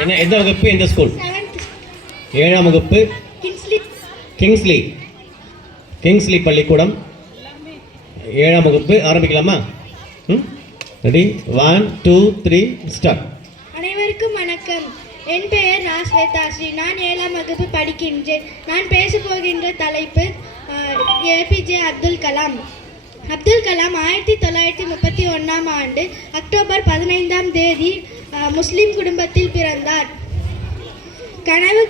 என்ன எந்த வகுப்பு எந்த ஸ்கூல்? 7ஆம் வகுப்பு கிங்ஸ்லி கிங்ஸ்லி பள்ளிக்கூடம் 7ஆம் வகுப்பு. ஆரம்பிக்கலாமா? ரெடி? 1 2 3 ஸ்டார்ட். அனைவருக்கும் வணக்கம். என் பெயர் ராஸ்வேதாஸ்ரீ. நான் 7ஆம் வகுப்பு படிக்கின்றேன். நான் பேசப்போகின்ற தலைப்பு ஏபிஜே அப்துல் கலாம். அப்துல் கலாம் 1931ஆம் ஆண்டு அக்டோபர் 15ஆம் தேதி முஸ்லிம் குடும்பத்தில் பிறந்தார். கனவு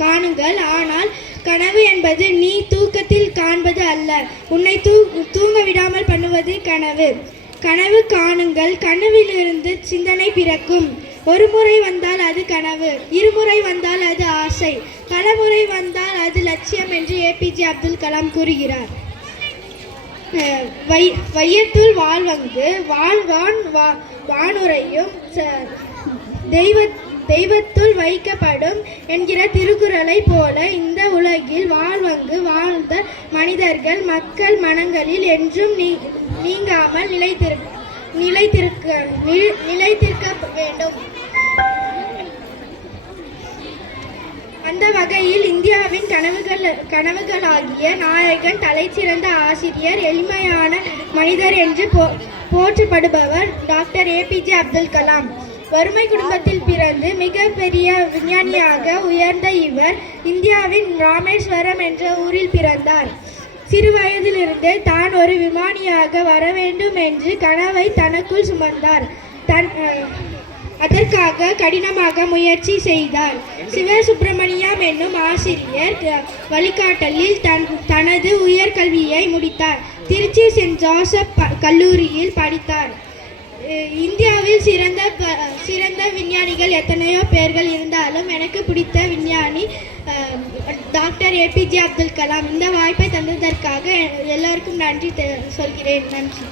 காணுங்கள், ஆனால் கனவு என்பது நீ தூக்கத்தில் காண்பது அல்ல, உன்னை தூங்க விடாமல் பண்ணுவது கனவு. கனவு காணுங்கள், கனவிலிருந்து சிந்தனை பிறக்கும். ஒரு முறை வந்தால் அது கனவு, இருமுறை வந்தால் அது ஆசை, பலமுறை வந்தால் அது லட்சியம் என்று ஏபிஜே அப்துல் கலாம் கூறுகிறார். வையத்துள் வாழ்வங்கு வாழ்வான் வானுரையும் தெய்வத்துள் வைக்கப்படும் என்கிற திருக்குறளை போல இந்த உலகில் வாழ்வங்கு வாழ்ந்த மனிதர்கள் மக்கள் மனங்களில் என்றும் நீங்காமல் நிலைத்திருக்க வேண்டும். அந்த வகையில் இந்தியாவின் கனவுகளாகிய நாயகன், தலைசிறந்த ஆசிரியர், எளிமையான மனிதர் என்று போற்றப்படுபவர் டாக்டர் ஏபிஜே அப்துல் கலாம். வறுமை குடும்பத்தில் பிறந்து மிகப்பெரிய விஞ்ஞானியாக உயர்ந்த இவர் இந்தியாவின் ராமேஸ்வரம் என்ற ஊரில் பிறந்தார். சிறு வயதிலிருந்தே தான் ஒரு விமானியாக வர வேண்டும் என்று கனவை தனக்குள் சுமந்தார். அதற்காக கடினமாக முயற்சி செய்தார். சிவசுப்பிரமணியம் என்னும் ஆசிரியர் வழிகாட்டலில் தனது உயர்கல்வியை முடித்தார். திருச்சி சென்ட் ஜோசப் கல்லூரியில் படித்தார். இந்தியாவில் சிறந்த விஞ்ஞானிகள் எத்தனையோ பேர்கள் இருந்தாலும் எனக்கு பிடித்த விஞ்ஞானி டாக்டர் ஏபிஜே அப்துல் கலாம். இந்த வாய்ப்பை தந்ததற்காக எல்லாருக்கும் நன்றி சொல்கிறேன். நன்றி.